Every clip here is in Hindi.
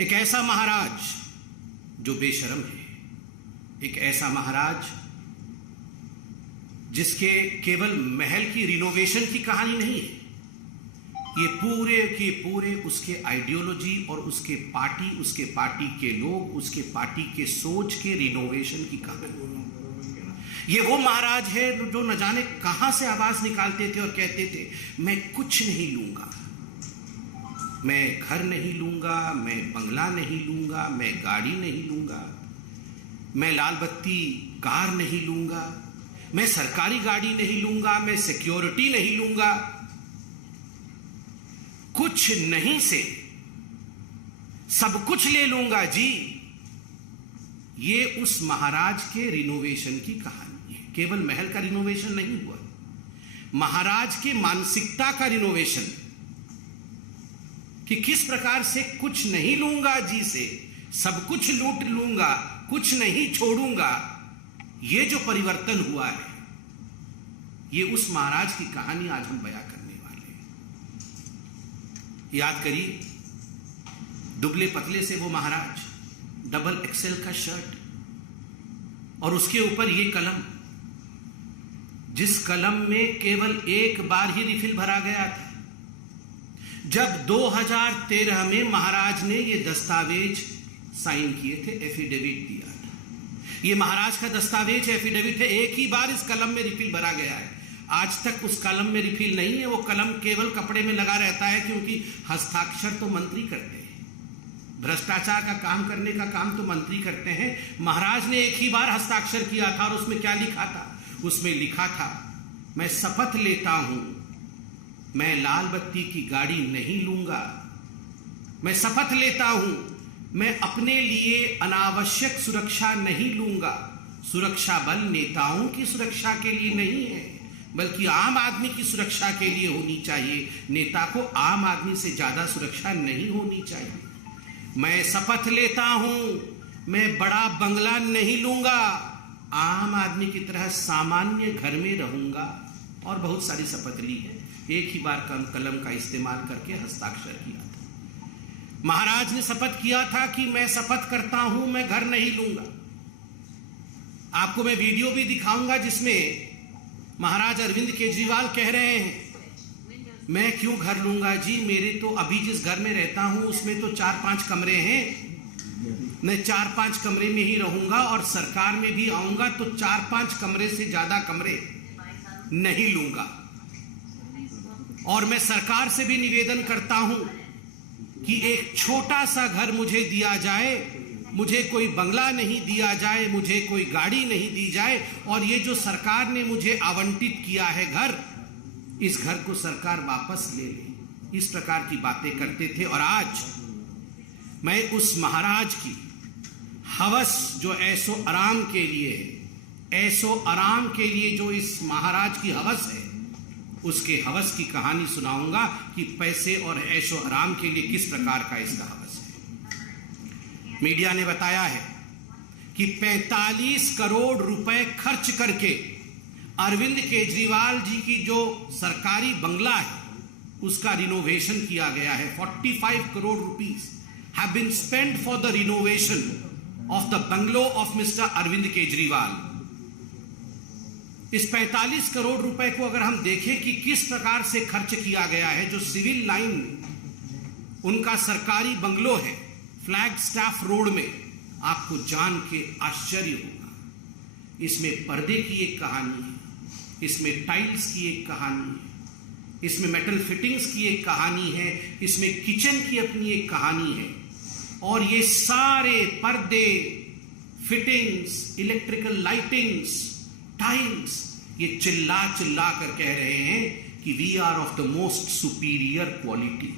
एक ऐसा महाराज जो बेशर्म है, एक ऐसा महाराज जिसके केवल महल की रिनोवेशन की कहानी नहीं है, ये पूरे के पूरे उसके आइडियोलॉजी और उसके पार्टी के लोग, उसके पार्टी के सोच के रिनोवेशन की कहानी। ये वो महाराज है जो न जाने कहां से आवाज निकालते थे और कहते थे, मैं कुछ नहीं लूंगा, मैं घर नहीं लूंगा, मैं बंगला नहीं लूंगा, मैं गाड़ी नहीं लूंगा, मैं लाल बत्ती कार नहीं लूंगा, मैं सरकारी गाड़ी नहीं लूंगा, मैं सिक्योरिटी नहीं लूंगा। कुछ नहीं से सब कुछ ले लूंगा जी। ये उस महाराज के रिनोवेशन की कहानी है। केवल महल का रिनोवेशन नहीं हुआ, महाराज के मानसिकता का रिनोवेशन, कि किस प्रकार से कुछ नहीं लूंगा जी से सब कुछ लूट लूंगा, कुछ नहीं छोड़ूंगा। ये जो परिवर्तन हुआ है, ये उस महाराज की कहानी आज हम बयां करने वाले हैं। याद करिए, दुबले पतले से वो महाराज, डबल एक्सेल का शर्ट और उसके ऊपर ये कलम, जिस कलम में केवल एक बार ही रिफिल भरा गया था। जब 2013 में महाराज ने ये दस्तावेज साइन किए थे, एफिडेविट दिया था, ये महाराज का दस्तावेज एफिडेविट है, एक ही बार इस कलम में रिफिल भरा गया है। आज तक उस कलम में रिफिल नहीं है, वो कलम केवल कपड़े में लगा रहता है, क्योंकि हस्ताक्षर तो मंत्री करते हैं, भ्रष्टाचार का काम करने का काम तो मंत्री करते हैं। महाराज ने एक ही बार हस्ताक्षर किया था और उसमें क्या लिखा था? उसमें लिखा था, मैं शपथ लेता हूं, मैं लाल बत्ती की गाड़ी नहीं लूंगा, मैं शपथ लेता हूं, मैं अपने लिए अनावश्यक सुरक्षा नहीं लूंगा। सुरक्षा बल नेताओं की सुरक्षा के लिए नहीं है, बल्कि आम आदमी की सुरक्षा के लिए होनी चाहिए। नेता को आम आदमी से ज्यादा सुरक्षा नहीं होनी चाहिए। मैं शपथ लेता हूं, मैं बड़ा बंगला नहीं लूंगा, आम आदमी की तरह सामान्य घर में रहूंगा। और बहुत सारी शपथ ली है, एक ही बार कलम का इस्तेमाल करके हस्ताक्षर किया था। महाराज ने शपथ किया था कि मैं शपथ करता हूं, मैं घर नहीं लूंगा। आपको मैं वीडियो भी दिखाऊंगा जिसमें महाराज अरविंद केजरीवाल कह रहे हैं, मैं क्यों घर लूंगा जी, मेरे तो अभी जिस घर में रहता हूं उसमें तो 4-5 कमरे हैं, मैं 4-5 कमरे में ही रहूंगा और सरकार में भी आऊंगा तो 4-5 कमरे से ज्यादा कमरे नहीं लूंगा। और मैं सरकार से भी निवेदन करता हूं कि एक छोटा सा घर मुझे दिया जाए, मुझे कोई बंगला नहीं दिया जाए, मुझे कोई गाड़ी नहीं दी जाए, और ये जो सरकार ने मुझे आवंटित किया है घर, इस घर को सरकार वापस ले ले। इस प्रकार की बातें करते थे। और आज मैं उस महाराज की हवस जो ऐसो आराम के लिए है, ऐसो आराम के लिए जो इस महाराज की हवस है, उसके हवस की कहानी सुनाऊंगा कि पैसे और ऐशो आराम के लिए किस प्रकार का इसका हवस है। मीडिया ने बताया है कि 45 करोड़ रुपए खर्च करके अरविंद केजरीवाल जी की जो सरकारी बंगला है उसका रिनोवेशन किया गया है। 45 crore rupees have been spent for the renovation of the bungalow of mister Arvind Kejriwal. इस 45 करोड़ रुपए को अगर हम देखें कि किस प्रकार से खर्च किया गया है, जो सिविल लाइन उनका सरकारी बंगलो है फ्लैग स्टाफ रोड में, आपको जान के आश्चर्य होगा। इसमें पर्दे की एक कहानी है, इसमें टाइल्स की एक कहानी है, इसमें मेटल फिटिंग्स की एक कहानी है, इसमें किचन की अपनी एक कहानी है। और ये सारे पर्दे, फिटिंग्स, इलेक्ट्रिकल लाइटिंग्स, टाइल्स, ये चिल्ला चिल्ला कर कह रहे हैं कि we are of the most superior quality,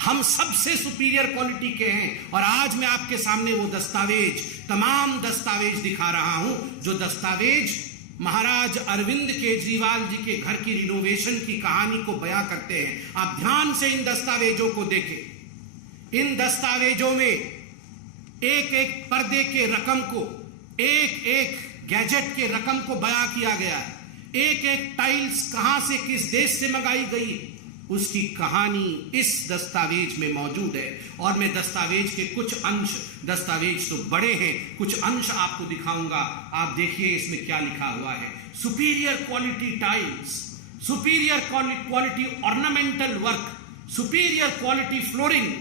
हम सबसे सुपीरियर क्वालिटी के हैं। और आज मैं आपके सामने वो दस्तावेज, तमाम दस्तावेज दिखा रहा हूं, जो दस्तावेज महाराज अरविंद केजरीवाल जी के घर की रिनोवेशन की कहानी को बयां करते हैं। आप ध्यान से इन दस्तावेजों को देखें। इन दस्तावेजों में एक एक पर्दे के रकम को, एक एक गैजेट के रकम को बयां किया गया है। एक एक टाइल्स कहां से, किस देश से मंगाई गई, उसकी कहानी इस दस्तावेज में मौजूद है। और मैं दस्तावेज के कुछ अंश, दस्तावेज तो बड़े हैं, कुछ अंश आपको दिखाऊंगा। आप देखिए इसमें क्या लिखा हुआ है। Superior quality tiles, superior quality ornamental work, superior quality flooring,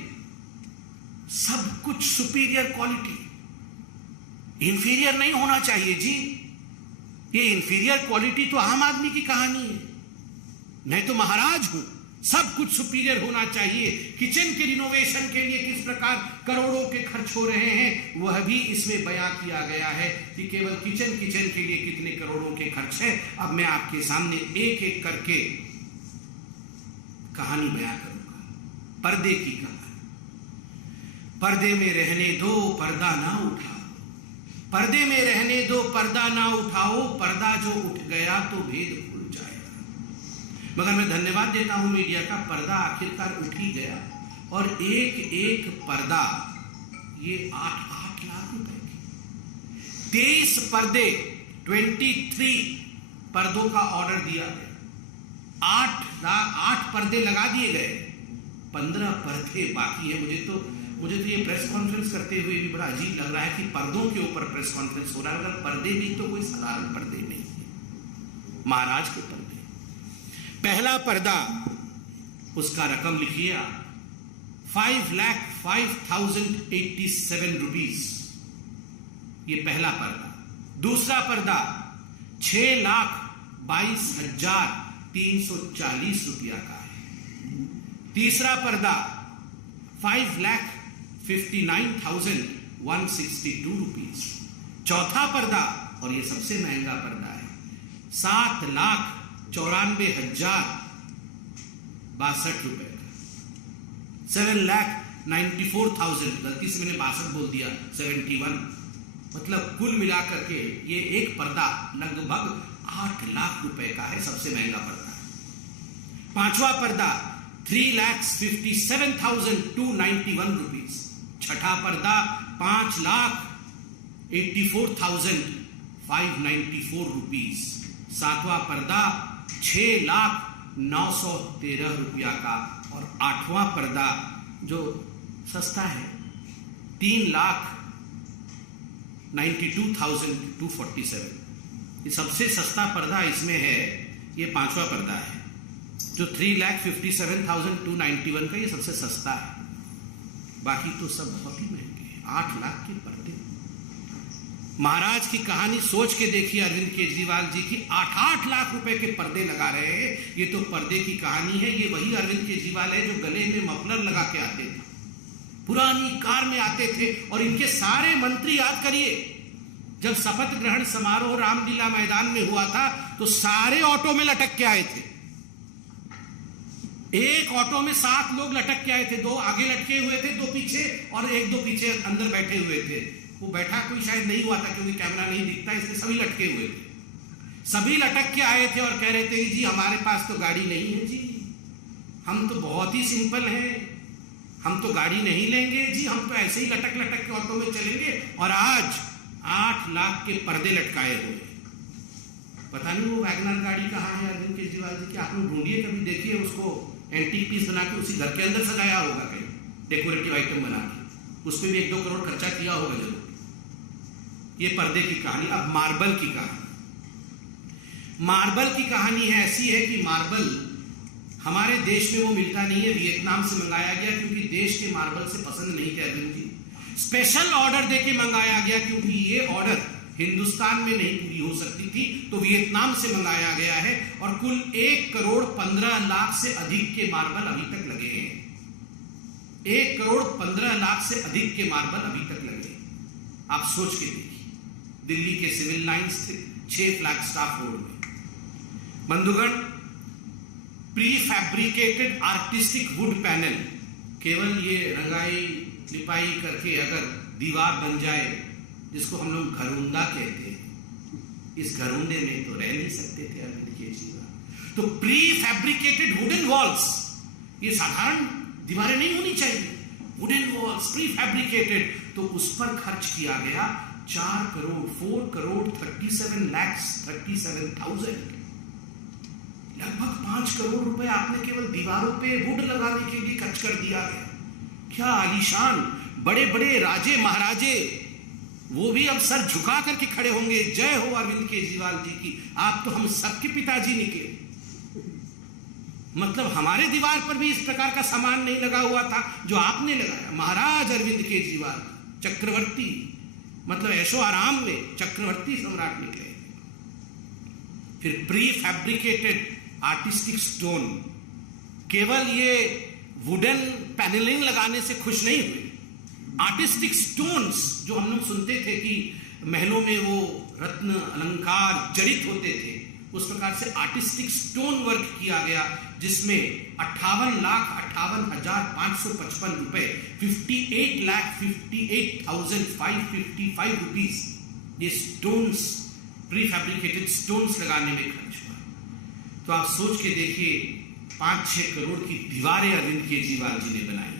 सब कुछ सुपीरियर क्वालिटी। इंफीरियर नहीं होना चाहिए जी। ये इंफीरियर क्वालिटी तो आम आदमी की कहानी है। मैं तो महाराज हूं, सब कुछ सुपीरियर होना चाहिए। किचन के रिनोवेशन के लिए किस प्रकार करोड़ों के खर्च हो रहे हैं वह भी इसमें बयां किया गया है कि केवल किचन के लिए कितने करोड़ों के खर्च है। अब मैं आपके सामने एक एक करके कहानी बयां करूंगा। पर्दे की कहानी। पर्दे में रहने दो, पर्दा ना उठाओ, पर्दे में रहने दो, पर्दा ना उठाओ, पर्दा जो उठ गया तो भेद खुल जाएगा। मगर मैं धन्यवाद देता हूं मीडिया का, पर्दा आखिरकार उठ ही गया। और एक एक पर्दा ये 8 लाख रुपए के 23 पर्दे, 23 पर्दों का ऑर्डर दिया गया। 8 पर्दे लगा दिए गए, 15 पर्दे बाकी है। मुझे तो ये प्रेस कॉन्फ्रेंस करते हुए भी बड़ा अजीब लग रहा है कि पर्दों के ऊपर प्रेस कॉन्फ्रेंस हो रहा है। अगर पर्दे भी तो कोई साधारण पर्दे नहीं है, महाराज के पर्दे। पहला पर्दा, उसका रकम लिखिए आप, 5,05,087 रुपीज, ये पहला पर्दा। दूसरा पर्दा 6,22,340 रुपया का है। तीसरा पर्दा 5,59,162 रुपीज। चौथा पर्दा, और ये सबसे महंगा पर्दा है, 7,94,062 रुपए का, 7,94,000, गलती से मैंने 62 बोल दिया, 71, मतलब कुल मिलाकर के ये एक पर्दा लगभग 8 लाख रुपए का है, सबसे महंगा पर्दा। पांचवा पर्दा 3,57,291 रुपीज। छठा पर्दा 5,84,594 रुपीज। सातवां पर्दा 6,09,13 रुपया का। और आठवां पर्दा जो सस्ता है 3,92,247। ये सबसे सस्ता पर्दा इसमें है, ये पांचवा पर्दा है जो 3,57,291 का, ये सबसे सस्ता है। बाकी तो सब बहुत ही महंगे हैं। 8 लाख के पर्दे। महाराज की कहानी सोच के देखिए, अरविंद केजरीवाल जी की 8 लाख रुपए के पर्दे लगा रहे हैं। ये तो पर्दे की कहानी है। ये वही अरविंद केजरीवाल है जो गले में मफलर लगा के आते थे, पुरानी कार में आते थे। और इनके सारे मंत्री, याद करिए, जब शपथ ग्रहण समारोह रामलीला मैदान में हुआ था तो सारे ऑटो में लटक के आए थे। एक ऑटो में 7 लोग लटक के आए थे, 2 आगे लटके हुए थे, 2 पीछे, और 1-2 पीछे अंदर बैठे हुए थे। वो बैठा कोई शायद नहीं हुआ था क्योंकि कैमरा नहीं दिखता, इसलिए सभी लटके हुए थे। सभी लटक के आए थे और कह रहे थे जी हमारे पास तो गाड़ी नहीं है जी, हम तो बहुत ही सिंपल हैं, हम तो गाड़ी नहीं लेंगे जी, हम तो ऐसे ही लटक लटक के ऑटो में चलेंगे। और आज 8 लाख के पर्दे लटकाए हुए। पता नहीं वो वैगनर गाड़ी कहाँ है अरविंद केजरीवाल जी की, आप लोग ढूंढिए, कभी देखिए उसको। एंटीक पीस बना के उसी घर के अंदर सजाया होगा, कहीं डेकोरेटिव आइटम बना के, उस पर भी 1-2 करोड़ खर्चा किया होगा जरूर। ये पर्दे की कहानी। अब मार्बल की कहानी। मार्बल की कहानी है ऐसी है कि मार्बल हमारे देश में वो मिलता नहीं है, वियतनाम से मंगाया गया क्योंकि देश के मार्बल से पसंद नहीं थे अरविंद जी। स्पेशल ऑर्डर देके मंगाया गया क्योंकि ये ऑर्डर हिंदुस्तान में नहीं पूरी हो सकती थी, तो वियतनाम से मंगाया गया है। और कुल 1,15,00,000 से अधिक के मार्बल अभी तक लगे हैं। 1,15,00,000 से अधिक के मार्बल अभी तक लगे हैं। आप सोच के देखिए, दिल्ली के सिविल लाइंस स्थित 6 फ्लैगस्टाफ रोड में। बंधुगण, pre fabricated artistic wood panel, केवल ये रंगाई लिपाई करके अगर दीवार बन जाए, जिसको हम लोग घरौंदा कहते हैं, इस घरौंदे में तो रह नहीं सकते थे अरविंद केजरीवाल। तो प्री फैब्रिकेटेड वुडन वॉल्स, ये साधारण दीवारें नहीं होनी चाहिए, वुडन वॉल्स प्री फैब्रिकेटेड, तो उस पर खर्च किया गया 4,37,37,000। लगभग 5 करोड़ रुपए आपने केवल दीवारों पे वुड लगाने के लिए खर्च कर दिया है। क्या आलीशान बड़े बड़े राजे महाराजे, वो भी अब सर झुका करके खड़े होंगे, जय हो अरविंद केजरीवाल जी की, आप तो हम सबके पिताजी निकले। मतलब हमारे दीवार पर भी इस प्रकार का सामान नहीं लगा हुआ था जो आपने लगाया। महाराज अरविंद केजरीवाल चक्रवर्ती, मतलब ऐशो आराम में चक्रवर्ती सम्राट निकले। फिर प्री फैब्रिकेटेड आर्टिस्टिक स्टोन, केवल ये वुडन पैनलिंग लगाने से खुश नहीं हुए। आर्टिस्टिक स्टोन्स जो हम लोग सुनते थे कि महलों में वो रत्न अलंकार जड़ित होते थे, उस प्रकार से आर्टिस्टिक स्टोन वर्क किया गया, जिसमें 58,58,555 रुपए, 58,58,555 रुपीज ये स्टोन्स, प्री फैब्रिकेटेड स्टोन्स लगाने में खर्च हुआ। तो आप सोच के देखिए, 5-6 करोड़ की दीवारें अरविंद केजरीवाल जी ने बनाई।